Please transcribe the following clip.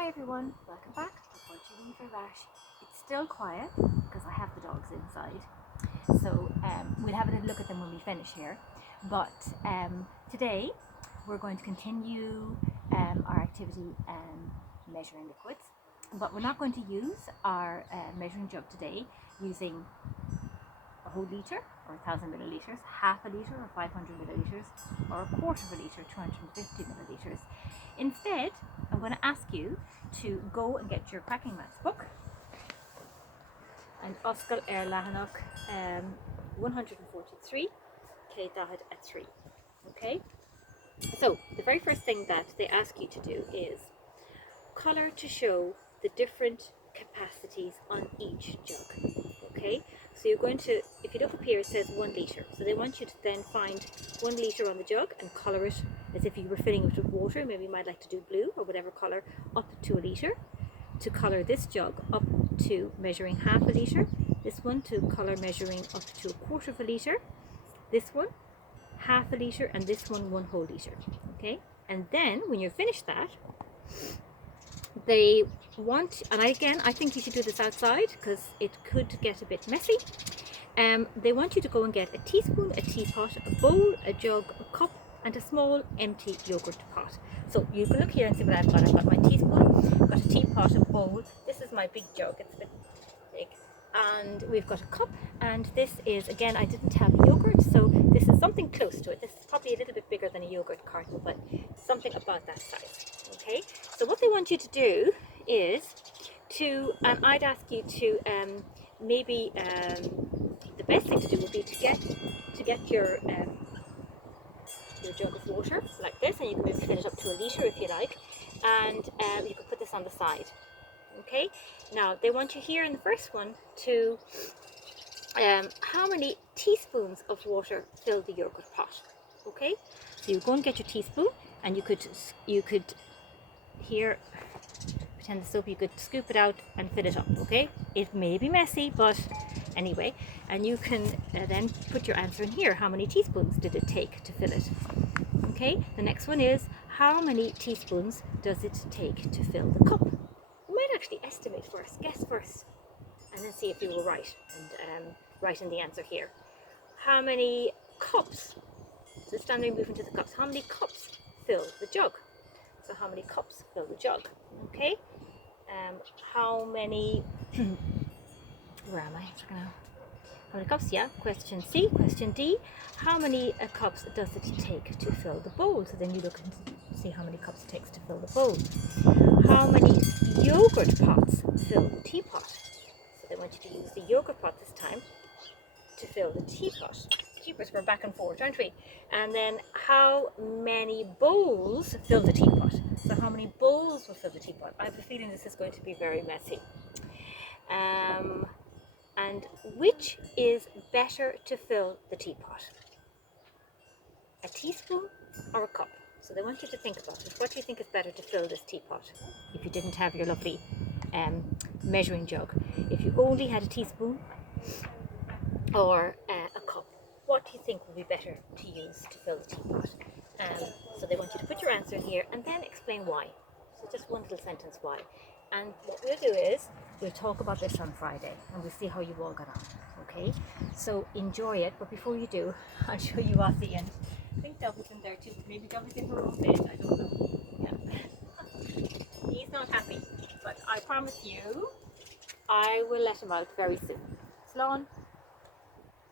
Hi everyone, welcome back. Unfortunately for Rash, it's still quiet because I have the dogs inside. So we'll have a little look at them when we finish here. But today we're going to continue our activity measuring liquids. But we're not going to use our measuring jug today using a whole litre or 1,000 millilitres, half a litre or 500 millilitres, or a quarter of a litre, 250 millilitres. Instead, I'm going to ask you to go and get your Cracking Maths book and Oscar Lahanok 143 K Dahad at 3. Okay? So, the very first thing that they ask you to do is colour to show the different capacities on each jug. Okay? So you're going to, if you look up here, it says 1 litre. So they want you to then find 1 litre on the jug and colour it as if you were filling it with water. Maybe you might like to do blue or whatever colour, up to a litre. To colour this jug up to measuring half a litre. This one to colour measuring up to a quarter of a litre. This one, half a litre, and this one, 1 whole litre. Okay? And then, when you're finished that, they want, and again, I think you should do this outside because it could get a bit messy. They want you to go and get a teaspoon, a teapot, a bowl, a jug, a cup, and a small empty yogurt pot. So you can look here and see what I've got. I've got my teaspoon, I've got a teapot, a bowl. This is my big jug, it's a bit big. And we've got a cup, and this is, again, I didn't have yogurt, so this is something close to it. This is probably a little bit bigger than a yogurt carton, but something about that size. Okay, so what they want you to do is to, and I'd ask you to maybe the best thing to do would be to get your jug of water like this, and you can maybe fill it up to a litre if you like, and you can put this on the side. Okay, now they want you here in the first one to how many teaspoons of water fill the yogurt pot. Okay, so you go and get your teaspoon, and you could here, pretend the soap, you could scoop it out and fill it up. Okay, it may be messy, but anyway, and you can then put your answer in here. How many teaspoons did it take to fill it? Okay, the next one is how many teaspoons does it take to fill the cup? You might actually estimate first, guess first, and then see if you were right, and write in the answer here. How many cups? So this time we move into the cups. How many cups fill the jug? So how many cups fill the jug? Okay. How many? Where am I? How many cups? Yeah. Question C. Question D. How many cups does it take to fill the bowl? So then you look and see how many cups it takes to fill the bowl. How many yogurt pots fill the teapot? So they want you to use the yogurt pot this time to fill the teapot. Jeepers, we're back and forth, aren't we? And then how many bowls fill the teapot? So how many bowls will fill the teapot? I have a feeling this is going to be very messy. And which is better to fill the teapot? A teaspoon or a cup? So they want you to think about it. What do you think is better to fill this teapot if you didn't have your lovely measuring jug? If you only had a teaspoon or a cup, what do you think would be better to use to fill the teapot? So they want you to put your answer here and then explain why. So just one little sentence why. And what we'll do is we'll talk about this on Friday and we'll see how you all got on. Okay, so enjoy it, but before you do, I'll show you off the end. I think Dubby's in there too. Maybe Dubby's in her own bed, I don't know. Yeah. He's not happy, but I promise you I will let him out very soon. Sloan.